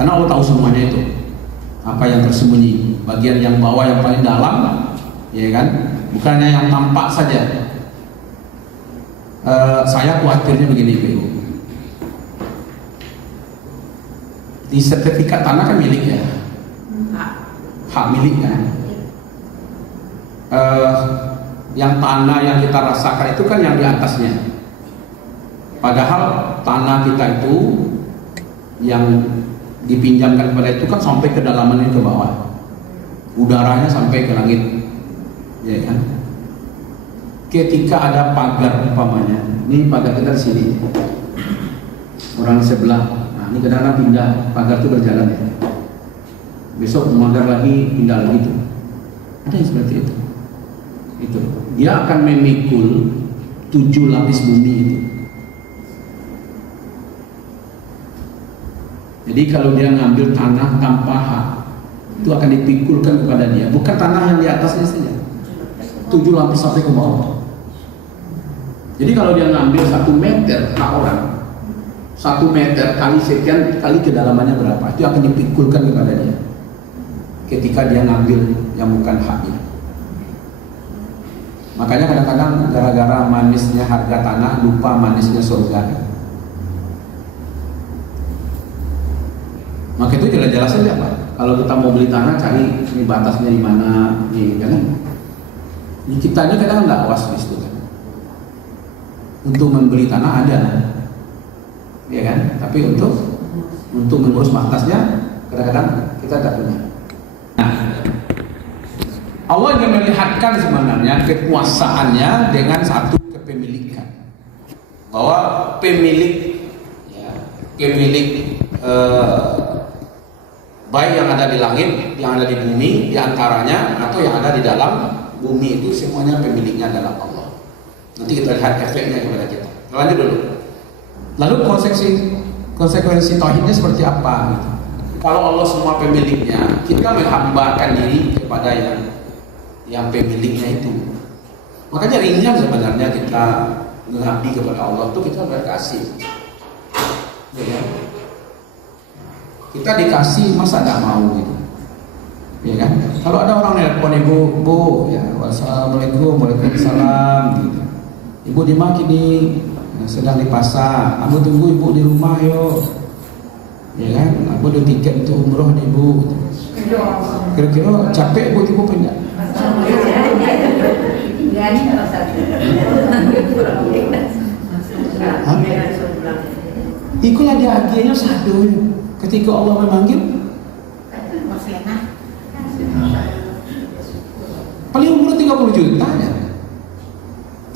Karena Allah tahu semuanya itu, apa yang tersembunyi, bagian yang bawah yang paling dalam, ya kan? Bukannya yang tampak saja. Saya khawatirnya begini, Ibu. Di sertifikat tanah kan milik ya, hak milik kan. Yang tanah yang kita rasakan itu kan yang di atasnya. Padahal tanah kita itu yang dipinjamkan kepada itu kan sampai kedalamannya ke bawah, udaranya sampai ke langit, ya kan? Ketika ada pagar umpamanya, ini pagar kita di sini, orang sebelah, nah ini kadang-kadang pindah, pagar itu berjalan ya. Besok pagar lagi pindah lagi itu, ada yang seperti itu. Itu dia akan memikul 7 lapis bumi itu. Jadi kalau dia ngambil tanah tanpa hak, itu akan dipikulkan kepada dia. Bukan tanah yang di atasnya saja, 7 lapis sampai ke bawah. Jadi kalau dia ngambil 1 meter hak orang, 1 meter kali sekian kali kedalamannya berapa, itu akan dipikulkan kepada dia ketika dia ngambil yang bukan haknya. Makanya kadang-kadang gara-gara manisnya harga tanah, lupa manisnya surga. Maka itu jelas-jelas saja Pak. Kalau kita mau beli tanah, cari ini batasnya di mana, nih, kan? Kita ini kadang nggak awas di situ kan. Untuk membeli tanah ada, ya kan? Tapi untuk mengurus batasnya kadang-kadang kita tidak punya. Nah, Allah ingin melihatkan sebenarnya kekuasaannya dengan satu kepemilikan, bahwa pemilik baik yang ada di langit, yang ada di bumi, di antaranya atau yang ada di dalam bumi itu semuanya pemiliknya adalah Allah. Nanti kita lihat efeknya kepada kita. Lanjut dulu. Lalu konsekuensi tauhidnya seperti apa? Gitu. Kalau Allah semua pemiliknya, kita menghambakan diri kepada yang pemiliknya itu. Makanya ringan sebenarnya kita mengabdi kepada Allah itu kita berkasih. Ya. Kita dikasih masa tidak mau gitu, ya kan? Kalau ada orang nelpon ibu, ya, wassalamualaikum, waalaikumsalam, gitu. Ibu di mana kini? Sedang di pasar. Aku tunggu ibu di rumah yuk, ya kan? Aku ada tiket untuk umroh nih ibu. Gitu. Kira-kira capek ibu pindah? Ikulah dia akhirnya satu. Ketika Allah memanggil, paling umur 30 juta ya.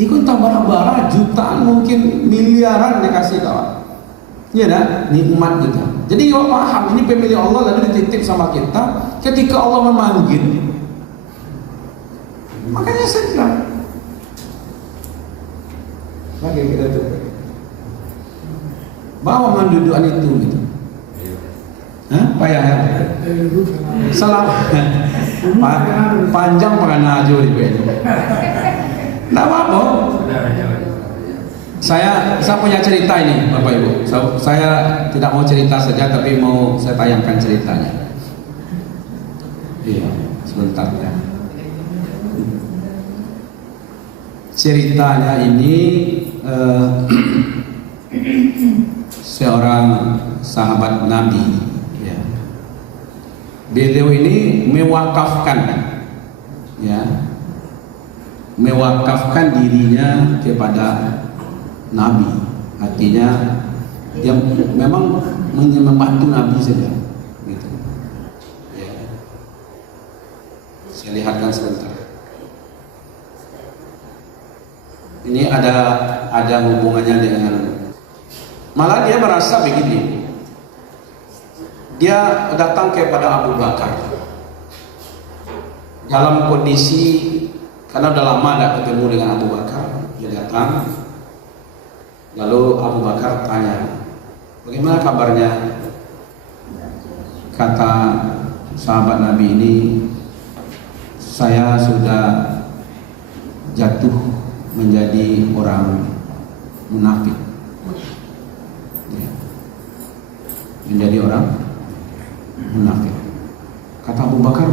Ikut bara-bara jutaan mungkin miliaran dikasih kawan. Iya dah, nikmat kita. Jadi kalau paham ini pemilik Allah lalu dititip sama kita. Ketika Allah memanggil, makanya segera. Bagi kita tuh bawa manduduan itu gitu. Payah ya. Salam. Panjang pernah aja di bawah. Nggak apa-apa. Saya punya cerita ini Bapak Ibu. Saya tidak mau cerita saja, tapi mau saya tayangkan ceritanya. Iya, sebentar ya. Ceritanya ini seorang sahabat Nabi. Ya. Beliau ini mewakafkan dirinya kepada Nabi. Artinya dia memang membantu Nabi saja. Gitu. Ya. Saya lihatkan sebentar. Ini ada hubungannya dengan, malah dia merasa begini. Dia datang kepada Abu Bakar dalam kondisi, karena udah lama tidak ketemu dengan Abu Bakar. Dia datang, lalu Abu Bakar tanya, bagaimana kabarnya? Kata sahabat Nabi ini, saya sudah jatuh menjadi orang munafik, ya. Menjadi orang munafik. Kata Abu Bakar,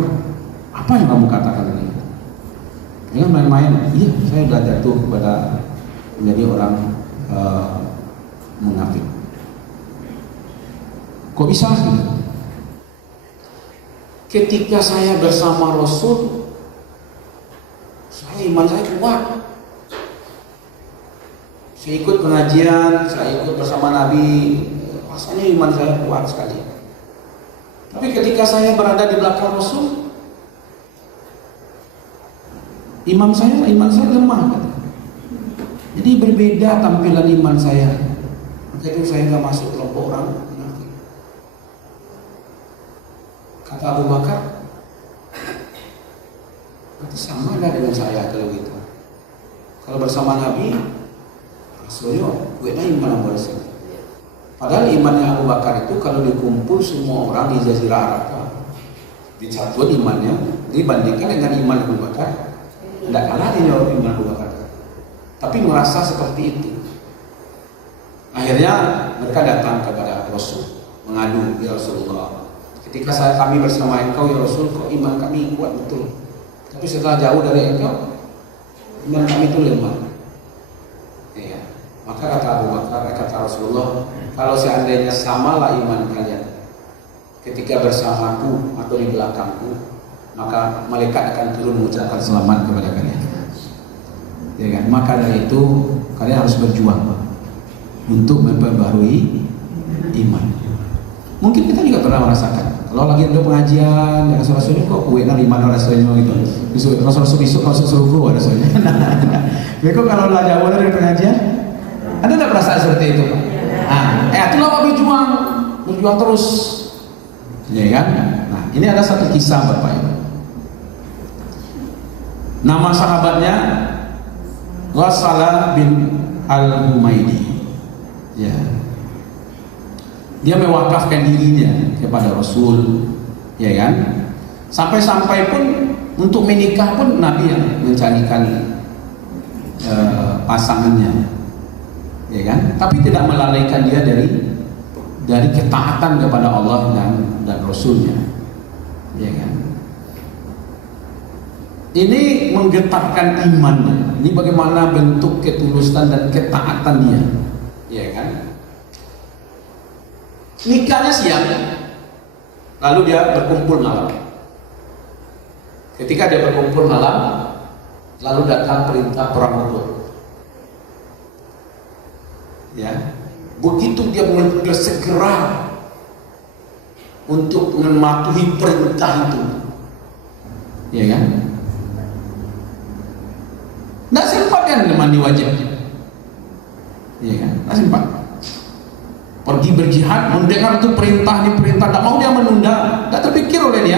apa yang kamu katakan ini? Jangan main-main. Iya, saya sudah jatuh kepada menjadi orang munafik. Kok bisa gitu? Ketika saya bersama Rasul, iman saya kuat. Saya ikut pengajian, saya ikut bersama Nabi, rasanya iman saya kuat sekali. Tapi ketika saya berada di belakang Rasul, iman saya lemah. Jadi berbeda tampilan iman saya. Maka itu saya nggak masuk kelompok orang munafik. Kata Abu Bakar, berarti sama lah dengan saya kalau gitu. Kalau bersama Nabi, Rasulnya gue iman Abu Bakar. Padahal imannya Abu Bakar itu kalau dikumpul semua orang di Jazirah Arab, disatukan imannya dibandingkan dengan iman Abu Bakar, tidak kalah dia iman Abu Bakar. Tapi merasa seperti itu. Akhirnya mereka datang kepada Rasul mengadu, ya Rasulullah, ketika kami bersama engkau ya Rasul, kok iman kami kuat betul, tapi setelah jauh dari engkau iman kami itu lemah. Ya. Maka kata Abu Bakar, kata Rasulullah, kalau seandainya samalah iman kalian ketika bersamaku atau di belakangku, maka malaikat akan turun mengucapkan selamat kepada kalian. Ya kan? Maka dari itu kalian harus berjuang untuk memperbarui iman. Mungkin kita juga pernah merasakan kalau lagi ada pengajian ya Rasul-Rasul kok enak di mana rasanya gitu. Rasul-Rasul besok masuk surga rasanya. Mereka kalau jauh dari pengajian, ada tidak perasaan seperti itu? Itulah berjuang terus, ya kan? Nah, ini ada satu kisah Bapak Ibu. Nama sahabatnya Ghassalah bin Al-Humaydi. Ya. Dia mewakafkan dirinya kepada Rasul, ya kan? Sampai-sampai pun untuk menikah pun Nabi yang mencarikan pasangannya, ya kan? Tapi tidak melalaikan dia dari ketaatan kepada Allah dan Rasulnya, ya kan? Ini menggetarkan imannya. Ini bagaimana bentuk ketulusan dan ketaatan dia, ya kan? Nikahnya siang, lalu dia berkumpul malam. Ketika dia berkumpul malam, lalu datang perintah perang Uhud. Ya, begitu dia bersegera untuk mematuhi perintah itu, ya kan? Tidak sempat kan mandi wajib, ya kan? Tidak sempat. Pergi berjihad, mendengar itu perintah, tidak mau dia menunda, tidak terpikir oleh dia.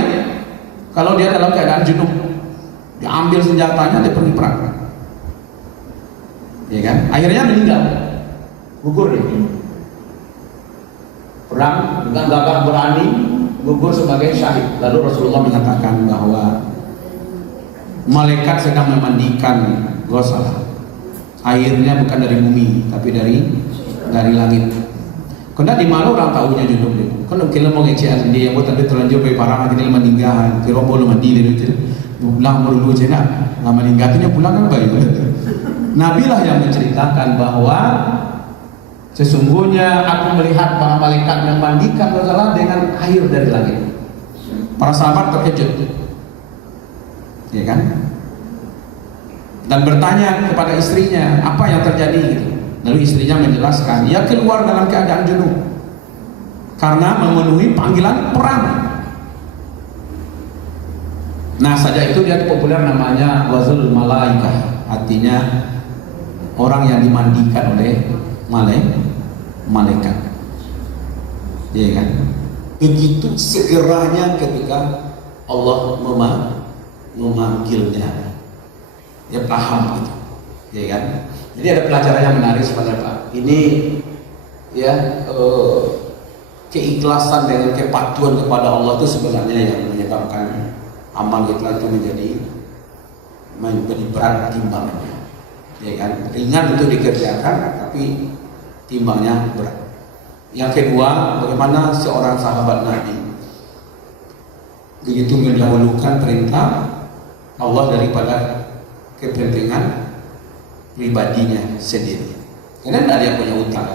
Kalau dia dalam keadaan junub, dia ambil senjatanya, dia pergi perang, ya kan? Akhirnya meninggal, gugur dia. Perang dengan gagah berani, gugur sebagai syahid. Lalu Rasulullah menyatakan bahwa malaikat sedang memandikan Ghassalah. Airnya bukan dari bumi, tapi dari langit. Kena di mana orang tahunya junub dia. Kena kira mau ngecek dia buat ada terlanjurไปparang akhirnya meninggal. Kira boleh mandi dia itu. Pulang dulu je nak. Lama meninggalnya pulang kan baik. Nabi lah yang menceritakan bahwa sesungguhnya aku melihat para malaikat memandikan Ghassalah dengan air dari langit. Para sahabat terkejut, ya kan? Dan bertanya kepada istrinya apa yang terjadi gitu. Lalu istrinya menjelaskan, dia keluar dalam keadaan junub karena memenuhi panggilan perang. Nah, saja itu dia populer namanya Ghazul Malaikah, artinya orang yang dimandikan oleh malaikat. Ya kan? Begitu segeranya ketika Allah memanggilnya. Dia paham gitu, ya kan? Jadi ada pelajaran yang menarik sebenarnya Pak. Ini ya keikhlasan dengan kepatuhan kepada Allah itu sebenarnya yang menyebabkan amal kita itu menjadi berat timbangannya, ya kan? Ringan itu dikerjakan, tapi timbangnya berat. Yang kedua, bagaimana seorang sahabat Nabi begitu mendahulukan perintah Allah daripada kepentingan pribadinya sendiri. Karena tidak ada yang punya utang,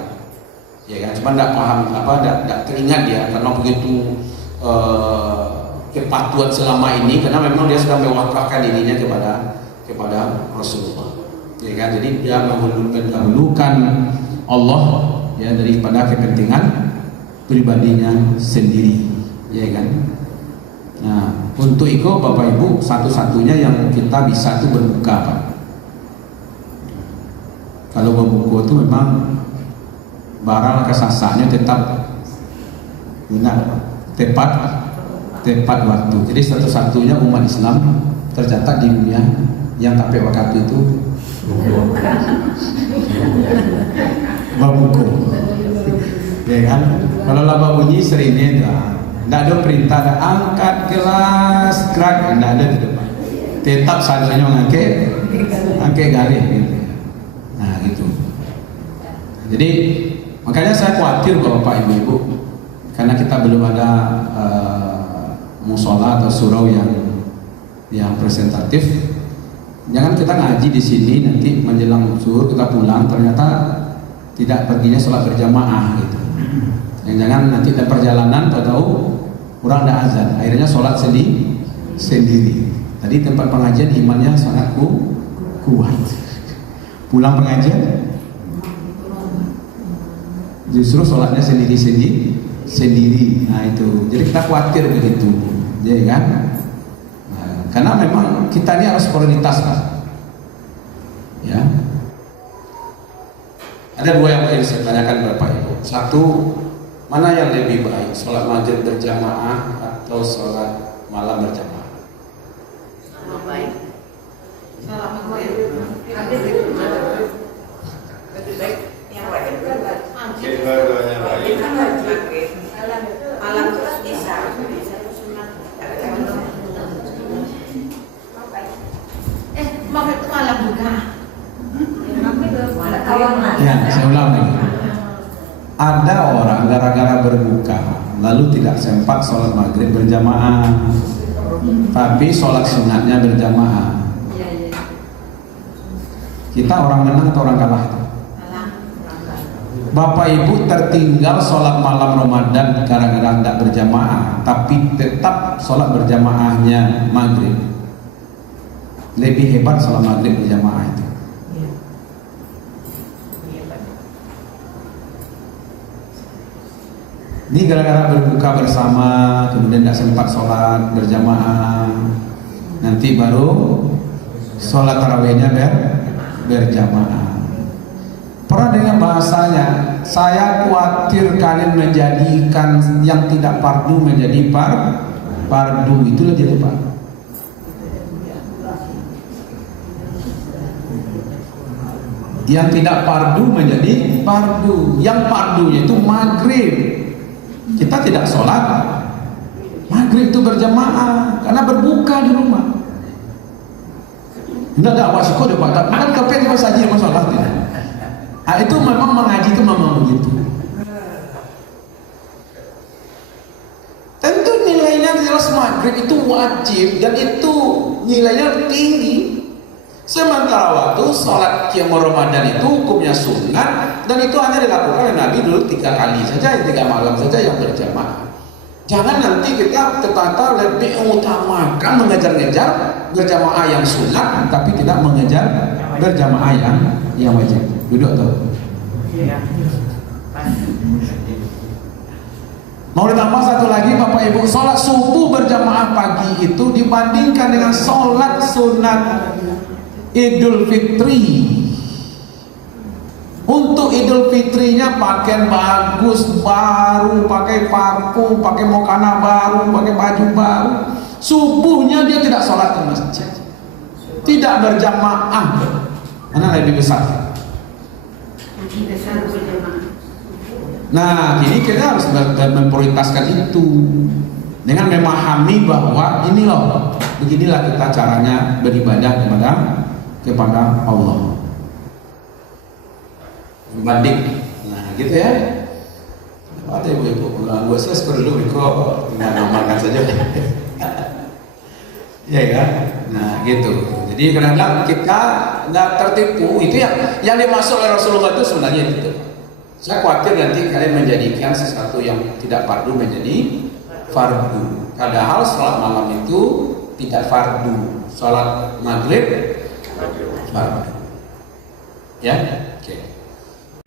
ya kan? Cuma tidak paham tidak teringat dia karena begitu kepatuhan selama ini, karena memang dia sudah mewakafkan dirinya kepada Rasulullah, ya kan? Jadi dia mendahulukan Allah ya daripada kepentingan pribadinya sendiri, ya kan? Nah, untuk itu Bapak Ibu, satu-satunya yang kita bisa itu berbuka, Pak. Kalau berbuka itu memang barang kesasanya tetap benar, tepat waktu. Jadi satu-satunya umat Islam tercatat di dunia yang sampai waktu itu berbuka, ya kan? Kalau laba bunyi seringnya tidak ada perintah, ada angkat gelas kerak, tidak ada di depan. Tetap sadarnya angkat garis gitu. Nah gitu. Jadi makanya saya khawatir Bapak Ibu, karena kita belum ada musola atau surau yang presentatif. Jangan kita ngaji di sini nanti menjelang zuhur kita pulang ternyata tidak perginya sholat berjamaah gitu. Jangan nanti ada perjalanan tahu kurang ada azan, akhirnya sholat sendiri. Tadi tempat pengajian imannya sangat kuat. Pulang pengajian justru sholatnya sendiri. Nah itu. Jadi kita khawatir begitu, ya kan? Nah, karena memang kita ini harus prioritas, Pak. Ya. Ada dua yang ingin saya tanyakan Bapak Ibu. Satu, mana yang lebih baik, sholat maghrib berjamaah atau sholat malam berjamaah? Lebih baik. Sholat maghrib. Lebih baik. Yang wajib dua-duanya baik. Malam terus bisa sunat. Maghrib itu malam juga. Ya, saya ulang lagi. Ada orang gara-gara berbuka lalu tidak sempat sholat maghrib berjamaah, tapi sholat sunatnya berjamaah. Kita orang menang atau orang kalah? Bapak Ibu tertinggal sholat malam Ramadan gara-gara tidak berjamaah, tapi tetap sholat berjamaahnya maghrib. Lebih hebat sholat maghrib berjamaah itu. Ini gara-gara berbuka bersama, kemudian tidak sempat sholat berjamaah, nanti baru sholat tarawihnya berjamaah. Pernah dengar bahasanya, saya khawatir kalian menjadikan yang tidak fardu menjadi fardu. Itulah jadi Pak. Yang tidak fardu menjadi fardu. Yang fardunya itu maghrib. Kita tidak sholat maghrib itu berjamaah karena berbuka di rumah. Tidak ada awas kok dapat makan kafe juga saja masalah tidak. Nah, itu memang mengaji itu memang begitu. Tentu nilainya jelas maghrib itu wajib dan itu nilainya tinggi. Sementara waktu sholat qiyamul Ramadan itu hukumnya sunat dan itu hanya dilakukan oleh Nabi dulu 3 kali saja, 3 malam saja yang berjamaah. Jangan nanti kita tertata lebih mengutamakan mengejar-ngejar berjamaah yang sunat tapi tidak mengejar berjamaah yang wajib. Duduk tuh. Mau ditambah satu lagi Bapak Ibu, sholat subuh berjamaah pagi itu dibandingkan dengan sholat sunat Idul Fitri. Untuk Idul Fitrinya pakaian bagus baru, pakai parfum, pakai mukena baru, pakai baju baru. Subuhnya dia tidak sholat ke masjid, tidak berjamaah. Mana lebih besar? Nah, ini kita harus memprioritaskan itu dengan memahami bahwa ini loh, beginilah kita caranya beribadah kepada Allah. Banding, nah gitu ya. Ada ibu-ibu, gue saya dulu kok tinggal ngamalkan saja. Ya kan? Nah gitu. Jadi kadang-kadang kita nggak tertipu. Itu yang dimaksud oleh Rasulullah itu sebenarnya itu. Saya khawatir nanti kalian menjadikan sesuatu yang tidak fardu menjadi fardu. Padahal sholat malam itu tidak fardu. Sholat maghrib fardu. Ya.